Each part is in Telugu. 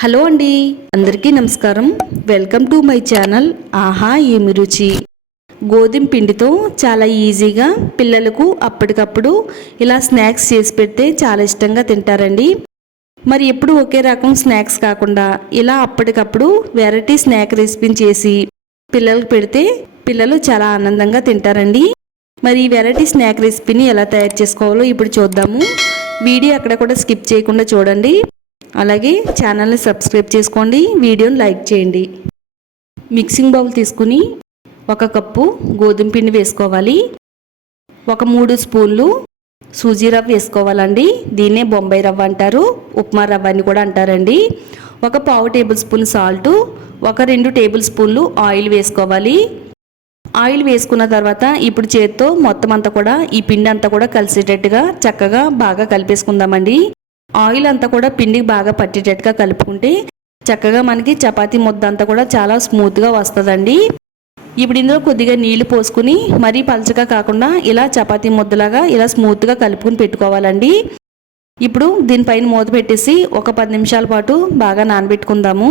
హలో అండి. అందరికీ నమస్కారం. వెల్కమ్ టు మై ఛానల్ ఆహా ఏమి రుచి. గోధుమ పిండితో చాలా ఈజీగా పిల్లలకు అప్పటికప్పుడు ఇలా స్నాక్స్ చేసి పెడితే చాలా ఇష్టంగా తింటారండి. మరి ఎప్పుడు ఒకే రకం స్నాక్స్ కాకుండా ఇలా అప్పటికప్పుడు వెరైటీ స్నాక్ రెసిపీని చేసి పిల్లలకు పెడితే పిల్లలు చాలా ఆనందంగా తింటారండి. మరి ఈ వెరైటీ స్నాక్ రెసిపీని ఎలా తయారు చేసుకోవాలో ఇప్పుడు చూద్దాము. వీడియో అక్కడ కూడా స్కిప్ చేయకుండా చూడండి. అలాగే ఛానల్ని సబ్స్క్రైబ్ చేసుకోండి వీడియోని లైక్ చేయండి. మిక్సింగ్ బౌల్ తీసుకుని ఒక కప్పు గోధుమ పిండి వేసుకోవాలి. ఒక మూడు స్పూన్లు సూజీ రవ్వ వేసుకోవాలండి. దీన్నే బొంబాయి రవ్వ అంటారు ఉప్మా రవ్వ అని కూడా అంటారండి. ఒక పావు టేబుల్ స్పూన్ సాల్ట్ ఒక రెండు టేబుల్ స్పూన్లు ఆయిల్ వేసుకోవాలి. ఆయిల్ వేసుకున్న తర్వాత ఇప్పుడు చేత్తో మొత్తం అంతా కూడా ఈ పిండి అంతా కూడా కలిసేటట్టుగా చక్కగా బాగా కలిపేసుకుందామండి. ఆయిల్ అంతా కూడా పిండికి బాగా పట్టేటట్టుగా కలుపుకుంటే చక్కగా మనకి చపాతీ ముద్ద అంతా కూడా చాలా స్మూత్గా వస్తుందండి. ఇప్పుడు ఇందులో కొద్దిగా నీళ్ళు పోసుకుని మరీ పలచగా కాకుండా ఇలా చపాతీ ముద్దలాగా ఇలా స్మూత్గా కలుపుకుని పెట్టుకోవాలండి. ఇప్పుడు దీనిపైన మూత పెట్టేసి ఒక పది నిమిషాల పాటు బాగా నానబెట్టుకుందాము.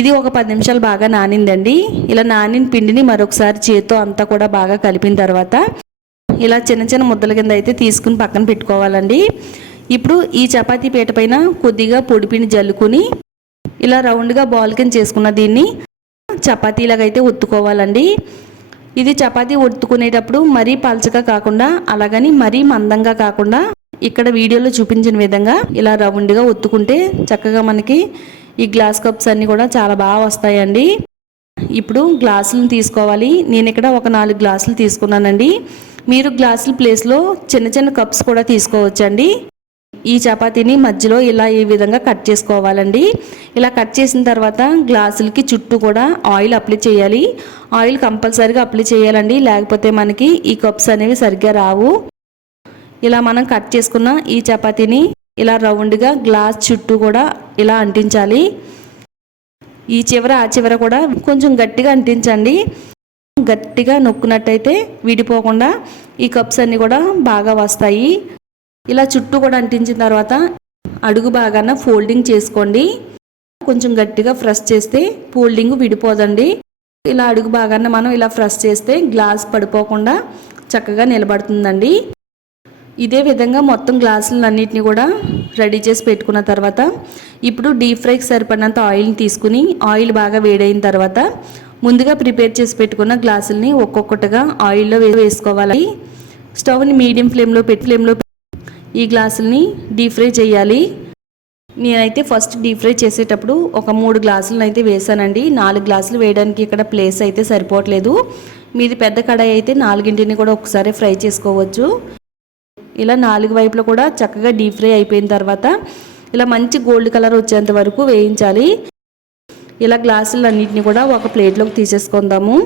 ఇది ఒక పది నిమిషాలు బాగా నానిందండి. ఇలా నానిన పిండిని మరొకసారి చేత్తో అంతా కూడా బాగా కలిపిన తర్వాత ఇలా చిన్న చిన్న ముద్దల కింద అయితే తీసుకుని పక్కన పెట్టుకోవాలండి. ఇప్పుడు ఈ చపాతీ పీట పైన కొద్దిగా పొడిపిండి జల్లుకుని ఇలా రౌండ్గా బాల్ కింద చేసుకున్న దీన్ని చపాతీలాగా అయితే ఒత్తుకోవాలండి. ఇది చపాతీ ఒత్తుకునేటప్పుడు మరీ పలచగా కాకుండా అలాగని మరీ మందంగా కాకుండా ఇక్కడ వీడియోలో చూపించిన విధంగా ఇలా రౌండ్గా ఒత్తుకుంటే చక్కగా మనకి ఈ గ్లాస్ కప్స్ అన్నీ కూడా చాలా బాగా వస్తాయండి. ఇప్పుడు గ్లాసులను తీసుకోవాలి. నేను ఇక్కడ ఒక నాలుగు గ్లాసులు తీసుకున్నానండి. మీరు గ్లాసుల ప్లేస్లో చిన్న చిన్న కప్స్ కూడా తీసుకోవచ్చండి. ఈ చపాతీని మధ్యలో ఇలా ఈ విధంగా కట్ చేసుకోవాలండి. ఇలా కట్ చేసిన తర్వాత గ్లాసులకి చుట్టూ కూడా ఆయిల్ అప్లై చేయాలి. ఆయిల్ కంపల్సరీగా అప్లై చేయాలండి. లేకపోతే మనకి ఈ కప్స్ అనేవి సరిగ్గా రావు. ఇలా మనం కట్ చేసుకున్న ఈ చపాతీని ఇలా రౌండ్గా గ్లాస్ చుట్టూ కూడా ఇలా అంటించాలి. ఈ చివర ఆ చివర కూడా కొంచెం గట్టిగా అంటించండి. గట్టిగా నొక్కునట్టయితే విడిపోకుండా ఈ కప్స్ అన్నీ కూడా బాగా వస్తాయి. ఇలా చుట్టూ కూడా అంటించిన తర్వాత అడుగు బాగాన ఫోల్డింగ్ చేసుకోండి. కొంచెం గట్టిగా ఫ్రెష్ చేస్తే ఫోల్డింగ్ విడిపోదండి. ఇలా అడుగు బాగాన మనం ఇలా ఫ్రెష్ చేస్తే గ్లాస్ పడిపోకుండా చక్కగా నిలబడుతుందండి. ఇదే విధంగా మొత్తం గ్లాసులన్నిటిని కూడా రెడీ చేసి పెట్టుకున్న తర్వాత ఇప్పుడు డీప్ ఫ్రైకి సరిపడినంత ఆయిల్ని తీసుకుని ఆయిల్ బాగా వేడైన తర్వాత ముందుగా ప్రిపేర్ చేసి పెట్టుకున్న గ్లాసుల్ని ఒక్కొక్కటిగా ఆయిల్లో వేసుకోవాలి స్టవ్ని మీడియం ఫ్లేమ్లో పెట్టి ఫ్లేమ్లో ఈ గ్లాసుల్ని డీప్ ఫ్రై చేయాలి. నేనైతే ఫస్ట్ డీప్ ఫ్రై చేసేటప్పుడు ఒక మూడు గ్లాసులను అయితే వేసానండి. నాలుగు గ్లాసులు వేయడానికి ఇక్కడ ప్లేస్ అయితే సరిపోవట్లేదు. మీది పెద్ద కడాయి అయితే నాలుగింటిని కూడా ఒకసారి ఫ్రై చేసుకోవచ్చు. ఇలా నాలుగు వైపులో కూడా చక్కగా డీప్ ఫ్రై అయిపోయిన తర్వాత ఇలా మంచి గోల్డ్ కలర్ వచ్చేంత వరకు వేయించాలి. ఇలా గ్లాసులన్నింటినీ కూడా ఒక ప్లేట్లోకి తీసేసుకుందాము.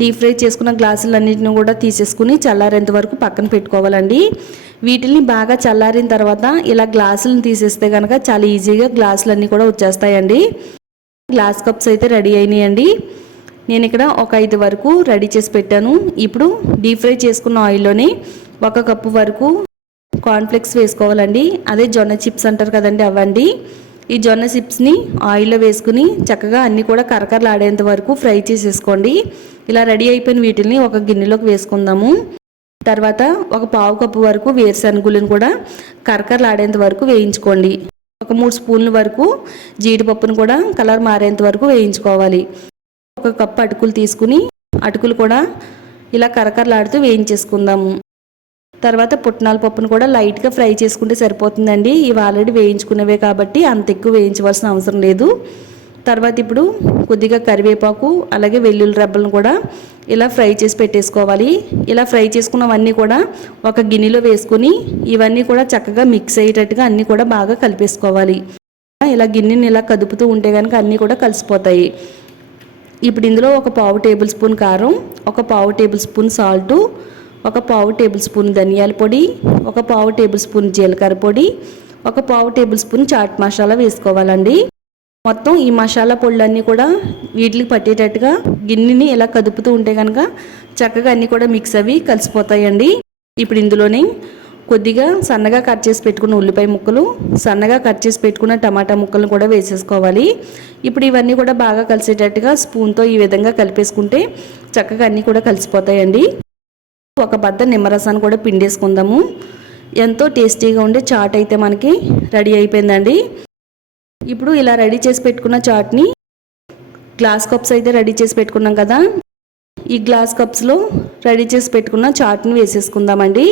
డీప్ ఫ్రై చేసుకున్న గ్లాసులన్నింటిని కూడా తీసేసుకుని చల్లారేంత వరకు పక్కన పెట్టుకోవాలండి. వీటిని బాగా చల్లారిన తర్వాత ఇలా గ్లాసులను తీసేస్తే కనుక చాలా ఈజీగా గ్లాసులన్నీ కూడా వచ్చేస్తాయండి. గ్లాస్ కప్స్ అయితే రెడీ అయినాయండి. నేను ఇక్కడ ఒక ఐదు వరకు రెడీ చేసి పెట్టాను. ఇప్పుడు డీప్ ఫ్రై చేసుకున్న ఆయిల్లోనే ఒక కప్పు వరకు కార్న్ఫ్లెక్స్ వేసుకోవాలండి. అదే జొన్న చిప్స్ అంటారు కదండి అవ్వండి ఈ జొన్న చిప్స్ని ఆయిల్లో వేసుకుని చక్కగా అన్నీ కూడా కరకరలాడేంత వరకు ఫ్రై చేసేసుకోండి. ఇలా రెడీ అయిపోయిన వీటిని ఒక గిన్నెలోకి వేసుకుందాము. తర్వాత ఒక పావు కప్పు వరకు వేరుశనగులను కూడా కరకరలాడేంత వరకు వేయించుకోండి. ఒక మూడు స్పూన్ల వరకు జీడిపప్పును కూడా కలర్ మారేంత వరకు వేయించుకోవాలి. ఒక కప్పు అటుకులు తీసుకుని అటుకులు కూడా ఇలా కరకరలాడుతూ వేయించేసుకుందాము. తర్వాత పుట్నాల పప్పును కూడా లైట్గా ఫ్రై చేసుకుంటే సరిపోతుందండి. ఇవి ఆల్రెడీ వేయించుకునేవే కాబట్టి అంత ఎక్కువ వేయించవలసిన అవసరం లేదు. తర్వాత ఇప్పుడు కొద్దిగా కరివేపాకు అలాగే వెల్లుల్లి రెబ్బలను కూడా ఇలా ఫ్రై చేసి పెట్టేసుకోవాలి. ఇలా ఫ్రై చేసుకున్నవన్నీ కూడా ఒక గిన్నెలో వేసుకుని ఇవన్నీ కూడా చక్కగా మిక్స్ అయ్యేటట్టుగా అన్నీ కూడా బాగా కలిపేసుకోవాలి. ఇలా గిన్నెని ఇలా కదుపుతూ ఉంటే కనుక అన్నీ కూడా కలిసిపోతాయి. ఇప్పుడు ఇందులో ఒక పావు టేబుల్ స్పూన్ కారం ఒక పావు టేబుల్ స్పూన్ సాల్టు ఒక పావు టేబుల్ స్పూన్ ధనియాల పొడి ఒక పావు టేబుల్ స్పూన్ జీలకర్ర పొడి ఒక పావు టేబుల్ స్పూన్ చాట్ మసాలా వేసుకోవాలండి. మొత్తం ఈ మసాలా పొళ్ళన్నీ కూడా వీటికి పట్టేటట్టుగా గిన్నెని ఇలా కదుపుతూ ఉంటే కనుక చక్కగా అన్నీ కూడా మిక్స్ అవి కలిసిపోతాయండి. ఇప్పుడు ఇందులోనే కొద్దిగా సన్నగా కట్ చేసి పెట్టుకున్న ఉల్లిపాయ ముక్కలు సన్నగా కట్ చేసి పెట్టుకున్న టమాటా ముక్కలను కూడా వేసేసుకోవాలి. ఇప్పుడు ఇవన్నీ కూడా బాగా కలిసేటట్టుగా స్పూన్తో ఈ విధంగా కలిపేసుకుంటే చక్కగా అన్నీ కూడా కలిసిపోతాయండి. ఒక బద్ద నిమ్మరసాన్ని కూడా పిండేసుకుందాము. ఎంతో టేస్టీగా ఉండే చాట్ అయితే మనకి రెడీ అయిపోయిందండి. ఇప్పుడు ఇలా రెడీ చేసి పెట్టుకున్న చాట్ని గ్లాస్ కప్స్ అయితే రెడీ చేసి పెట్టుకున్నాం కదా. ఈ గ్లాస్ కప్స్లో రెడీ చేసి పెట్టుకున్న చాట్ని వేసేసుకుందామండి.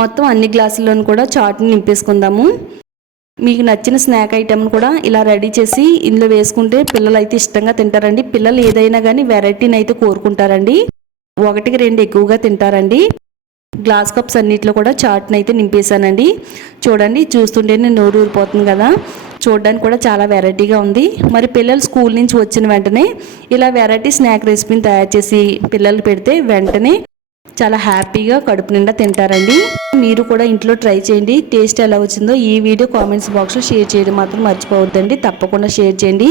మొత్తం అన్ని గ్లాసుల్లోనూ కూడా చాట్ని నింపేసుకుందాము. మీకు నచ్చిన స్నాక్ ఐటెంను కూడా ఇలా రెడీ చేసి ఇందులో వేసుకుంటే పిల్లలు అయితే ఇష్టంగా తింటారండి. పిల్లలు ఏదైనా కానీ వెరైటీని అయితే కోరుకుంటారండి. ఒకటికి రెండు ఎక్కువగా తింటారండి. గ్లాస్ కప్స్ అన్నిట్లో కూడా చాట్ని అయితే నింపేశానండి. చూడండి చూస్తుంటేనే నోరు ఊరిపోతుంది కదా. చూడడానికి కూడా చాలా వెరైటీగా ఉంది. మరి పిల్లలు స్కూల్ నుంచి వచ్చిన వెంటనే ఇలా వెరైటీ స్నాక్ రెసిపీని తయారు చేసి పిల్లలు పెడితే వెంటనే చాలా హ్యాపీగా కడుపు నిండా తింటారండి. మీరు కూడా ఇంట్లో ట్రై చేయండి. టేస్ట్ ఎలా వచ్చిందో ఈ వీడియో కామెంట్స్ బాక్స్లో షేర్ చేయడం మాత్రం మర్చిపోవద్దండి. తప్పకుండా షేర్ చేయండి.